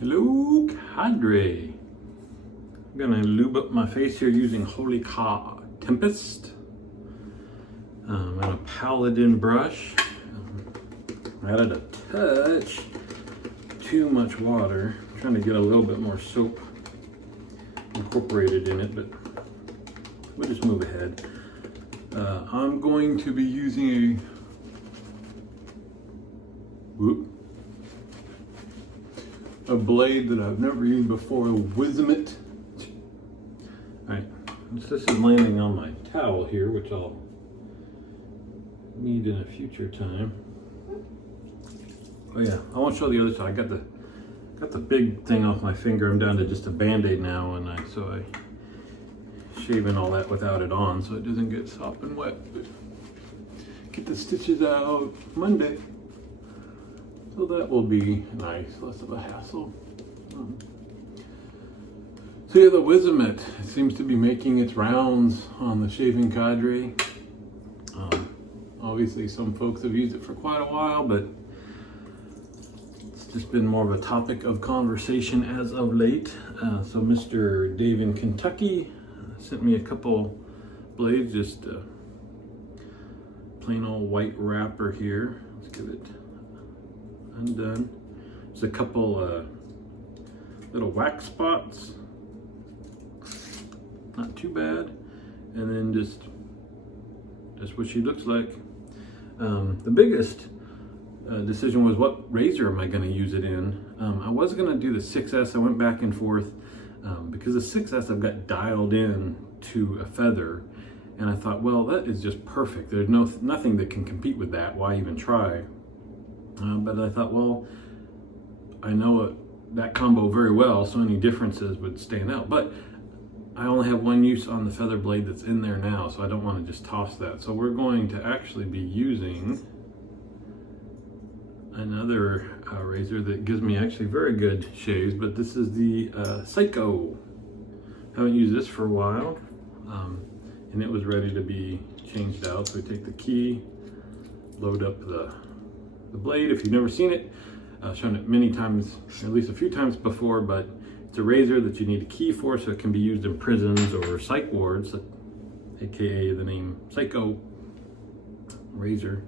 Hello, Cadre. I'm gonna lube up my face here using Holy Tempest. And a Paladin brush. Added a touch too much water. I'm trying to get a little bit more soap incorporated in it, but we'll just move ahead. I'm going to be using a blade that I've never used before, a Wizamet. Alright, this is landing on my towel here, which I'll need in a future time. Oh yeah, I won't show the other side. I got the big thing off my finger. I'm down to just a band-aid now, and I shaving all that without it on so it doesn't get sopping wet. But get the stitches out Monday. So that will be nice, less of a hassle. So yeah, the Wizamet seems to be making its rounds on the shaving cadre. Obviously some folks have used it for quite a while, but it's just been more of a topic of conversation as of late. So Mr. Dave in Kentucky sent me a couple blades, just a plain old white wrapper here. Let's give it undone. There's a couple little wax spots, not too bad, and then just what she looks like. The biggest decision was what razor am I going to use it in. I was going to do the 6S. I went back and forth because the 6S I've got dialed in to a feather, and I thought, well, that is just perfect. There's nothing that can compete with that. Why even try? But I thought, well, I know that combo very well, so any differences would stand out. But I only have one use on the feather blade that's in there now, so I don't want to just toss that. So we're going to actually be using another razor that gives me actually very good shaves, but this is the Psycho. Haven't used this for a while, and it was ready to be changed out. So we take the key, load up the blade. If you've never seen it, I've shown it many times, at least a few times before, but it's a razor that you need a key for, so it can be used in prisons or psych wards, aka the name Psycho razor,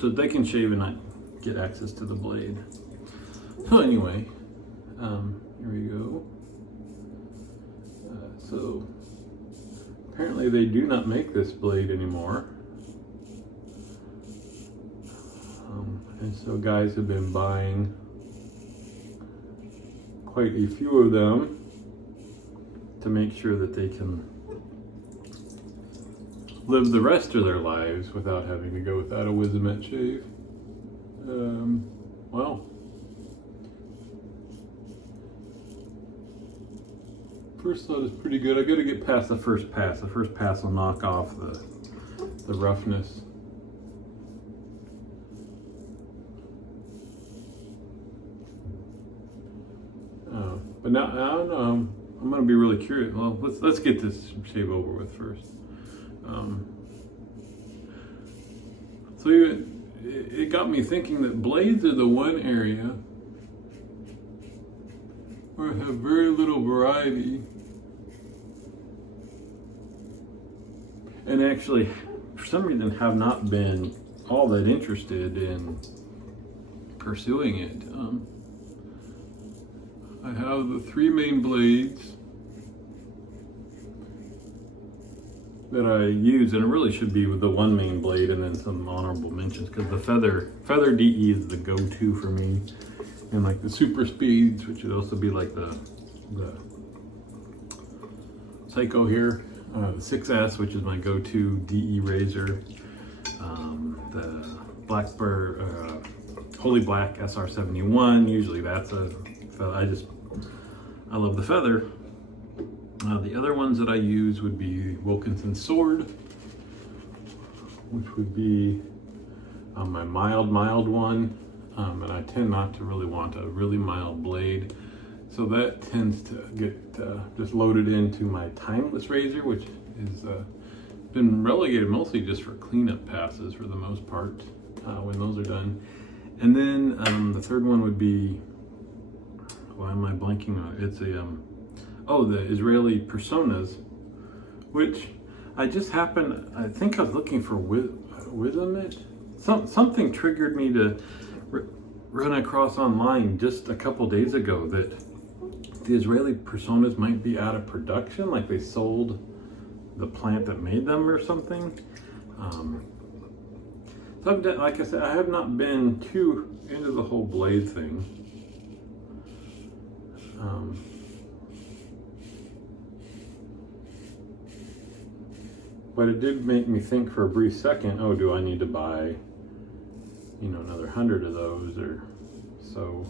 so they can shave and not get access to the blade. So anyway, here we go. So apparently they do not make this blade anymore. And so guys have been buying quite a few of them to make sure that they can live the rest of their lives without having to go without a Wizamet shave. Well, first thought is pretty good. I got to get past the first pass. The first pass will knock off the roughness. But now I don't know. I'm going to be really curious. Well, let's get this shave over with first. So it got me thinking that blades are the one area where I have very little variety, and actually, for some reason, have not been all that interested in pursuing it. I have the three main blades that I use, and it really should be with the one main blade and then some honorable mentions, because the feather DE is the go-to for me, and like the super speeds, which would also be like the Psycho here, the 6S, which is my go-to DE razor, the Blackbird Holy Black SR71, usually that's a feather. I love the feather. The other ones that I use would be Wilkinson's Sword, which would be my mild one, and I tend not to really want a really mild blade, so that tends to get just loaded into my Timeless razor, which is been relegated mostly just for cleanup passes for the most part when those are done. And then the third one would be why am I blanking on it? It's a, oh, the Israeli Personas, which I just happened, I think I was looking for Wizamet. Something triggered me to run across online just a couple days ago that the Israeli Personas might be out of production, like they sold the plant that made them or something. So like I said, I have not been too into the whole blade thing. But it did make me think for a brief second, oh, do I need to buy, you know, another 100 of those or so?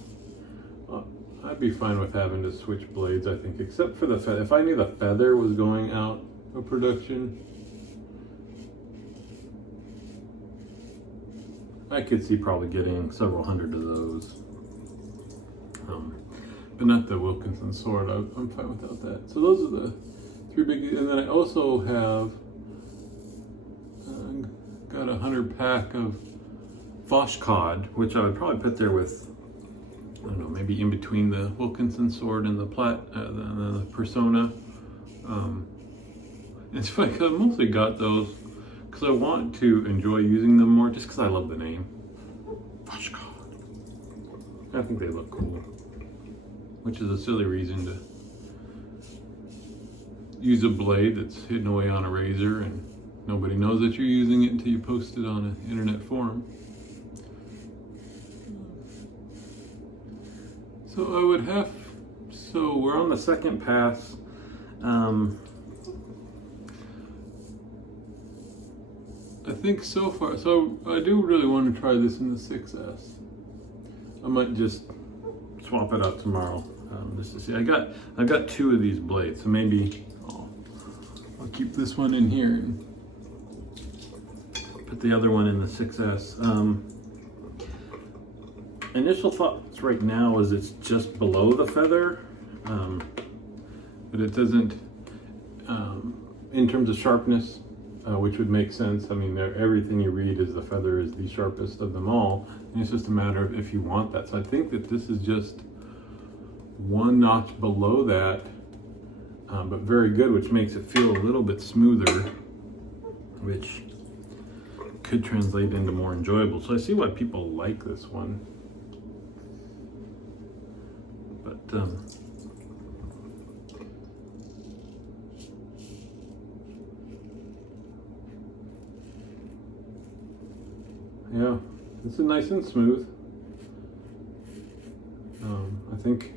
I'd be fine with having to switch blades, I think, except for the feather. If I knew the feather was going out of production, I could see probably getting several hundred of those. But not the Wilkinson sword. I'm fine without that. So those are the three big, and then I also have got 100 pack of Foshcod, which I would probably put there with, I don't know, maybe in between the Wilkinson sword and the the Persona. It's funny because I mostly got those because I want to enjoy using them more, just because I love the name. Foshcod. I think they look cool, which is a silly reason to use a blade that's hidden away on a razor and nobody knows that you're using it until you post it on an internet forum. So I would have, so we're on the second pass. I think so far, so I do really want to try this in the 6S. I might just swap it out tomorrow, just to see. I've got 2 of these blades, so maybe I'll keep this one in here and put the other one in the 6S. Initial thoughts right now is it's just below the feather, but it doesn't, in terms of sharpness, which would make sense. I mean, everything you read is the feather is the sharpest of them all, and it's just a matter of if you want that. So I think that this is just 1 notch below that, but very good, which makes it feel a little bit smoother, which could translate into more enjoyable. So I see why people like this one. But yeah, this is nice and smooth. I think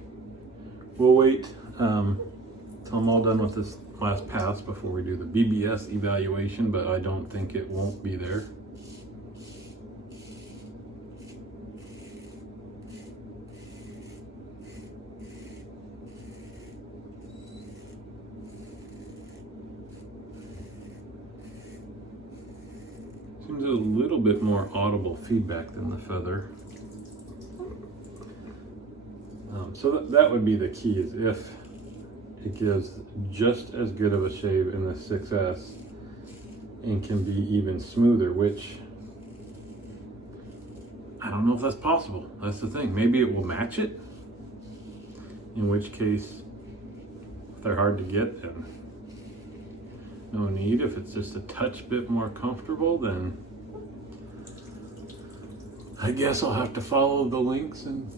we'll wait till I'm all done with this last pass before we do the BBS evaluation, but I don't think it won't be there. Seems a little bit more audible feedback than the feather. So that would be the key, is if it gives just as good of a shave in the 6S and can be even smoother, which I don't know if that's possible. That's the thing. Maybe it will match it, in which case if they're hard to get, then no need. If it's just a touch bit more comfortable, then I guess I'll have to follow the links. And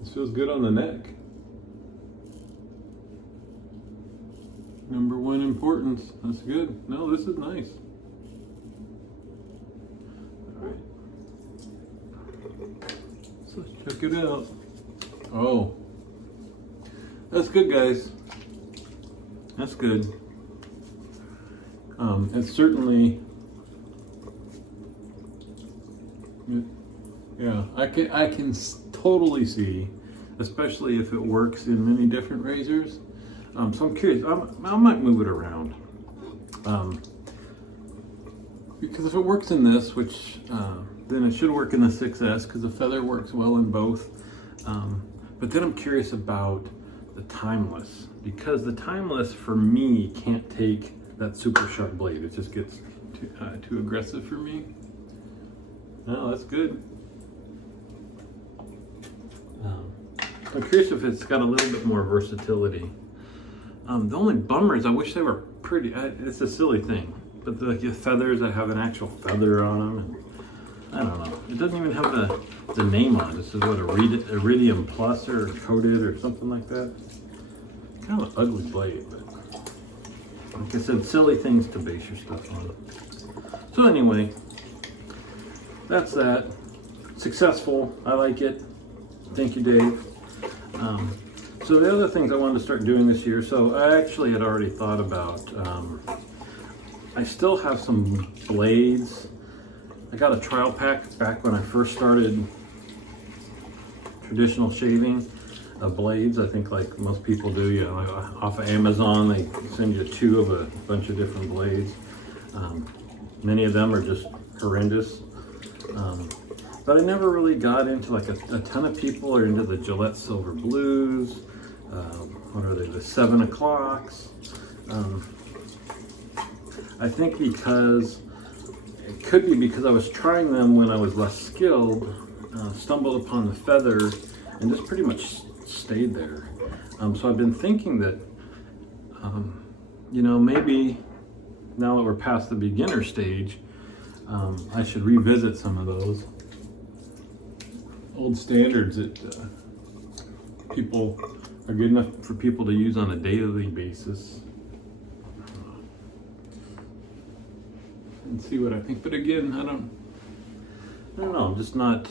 this feels good on the neck. Number 1 importance. That's good. No, this is nice. All right. So let's check it out. Oh, that's good, guys. That's good. It's certainly, yeah, I can totally see, especially if it works in many different razors. So I'm curious, I might move it around. Because if it works in this, which then it should work in the 6S, because the feather works well in both. But then I'm curious about the timeless, because the timeless for me can't take that super sharp blade. It just gets too aggressive for me. No, that's good. I'm curious if it's got a little bit more versatility. The only bummer is I wish they were pretty. It's a silly thing, but the feathers, I have an actual feather on them. And I don't know. It doesn't even have the name on it. This is what, Iridium Plus or coated or something like that. Kind of an ugly blade, but like I said, silly things to base your stuff on. So anyway, that's that. Successful. I like it. Thank you, Dave. So the other things I wanted to start doing this year, so I actually had already thought about, I still have some blades. I got a trial pack back when I first started traditional shaving of blades. I think like most people do, you know, off of Amazon, they send you 2 of a bunch of different blades. Many of them are just horrendous. But I never really got into like a ton of people are into the Gillette Silver Blues. What are they? The 7 o'clocks. I think because it could be because I was trying them when I was less skilled, stumbled upon the feather, and just pretty much stayed there. So I've been thinking that, you know, maybe now that we're past the beginner stage, I should revisit some of those old standards that people are good enough for people to use on a daily basis. And see what I think. But again, I don't know. I'm just not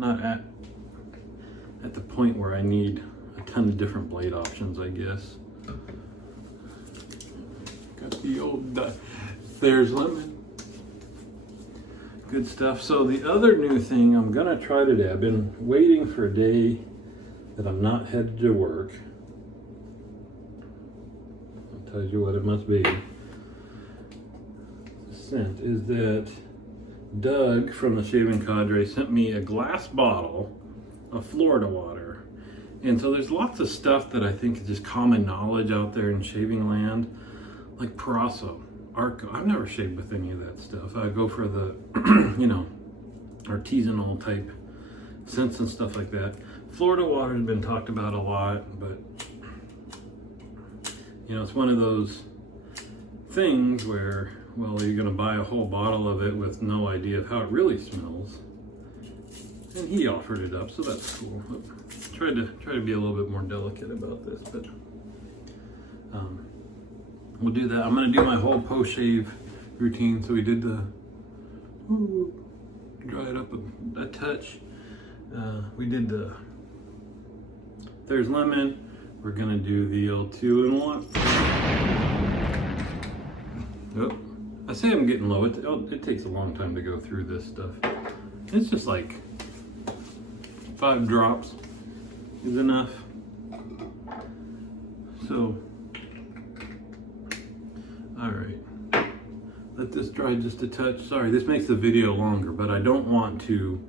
at the point where I need a ton of different blade options, I guess. Got the old There's Lemon. Good stuff. So the other new thing I'm gonna try today, I've been waiting for a day that I'm not headed to work. I'll tell you what it must be. The scent is that Doug from the Shaving Cadre sent me a glass bottle of Florida water. And so there's lots of stuff that I think is just common knowledge out there in shaving land, like Paraso. Arco. I've never shaved with any of that stuff. I go for the, you know, artisanal type scents and stuff like that. Florida water has been talked about a lot, but you know, it's one of those things where, well, you're going to buy a whole bottle of it with no idea of how it really smells. And he offered it up, so that's cool. Try to be a little bit more delicate about this, but we'll do that. I'm going to do my whole post-shave routine. So we did the, dry it up a touch. We did the There's Lemon. We're going to do the old 2-in-1. Oh, I say I'm getting low. It takes a long time to go through this stuff. It's just like 5 drops is enough. So, all right, let this dry just a touch. Sorry, this makes the video longer, but I don't want to,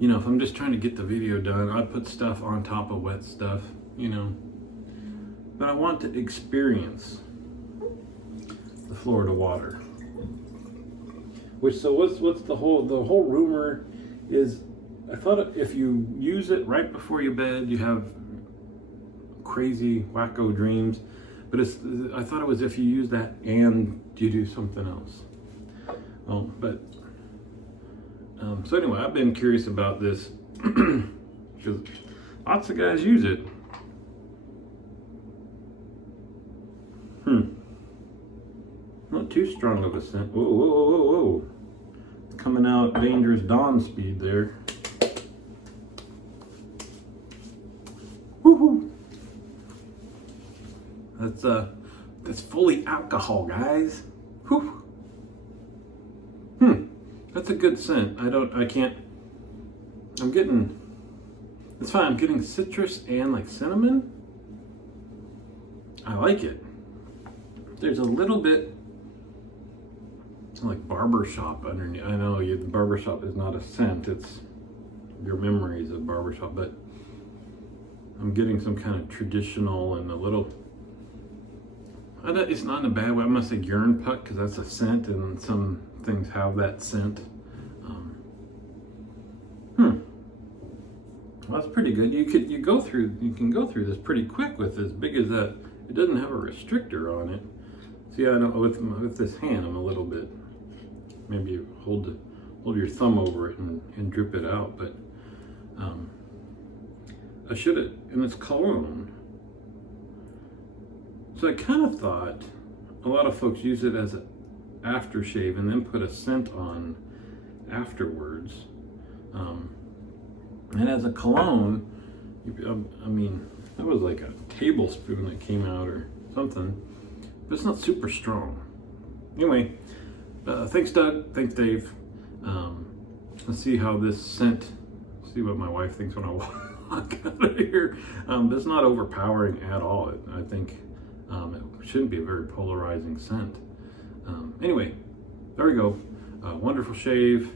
you know, if I'm just trying to get the video done, I put stuff on top of wet stuff, you know, but I want to experience the Florida water. Which, so what's the whole rumor is, I thought if you use it right before your bed, you have crazy wacko dreams. But I thought it was if you use that and you do something else. Oh, but so anyway, I've been curious about this because lots of guys use it. Not too strong of a scent. Whoa, whoa, whoa, whoa, whoa. It's coming out dangerous dawn speed there. Woohoo! That's fully alcohol, guys. Whew. That's a good scent. It's fine. I'm getting citrus and like cinnamon. I like it. There's a little bit like barbershop underneath. I know the barbershop is not a scent. It's your memories of barbershop, but I'm getting some kind of traditional and a little, it's not in a bad way. I'm gonna say urine puck because that's a scent, and some things have that scent. Well, that's pretty good. You can go through this pretty quick with as big as that. It doesn't have a restrictor on it. See, I know with this hand, I'm a little bit. Maybe you hold your thumb over it and drip it out. But I should have, and it's cologne. So I kind of thought a lot of folks use it as an aftershave and then put a scent on afterwards. And as a cologne, I mean, that was like a tablespoon that came out or something, but it's not super strong. Anyway, thanks Doug, thanks Dave. Let's see how this scent, see what my wife thinks when I walk out of here. But it's not overpowering at all. I think it shouldn't be a very polarizing scent. Anyway, there we go. Wonderful shave.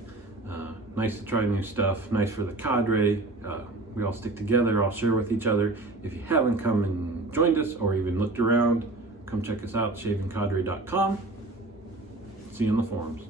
Nice to try new stuff. Nice for the cadre. We all stick together, all share with each other. If you haven't come and joined us or even looked around, come check us out, shavingcadre.com. See you in the forums.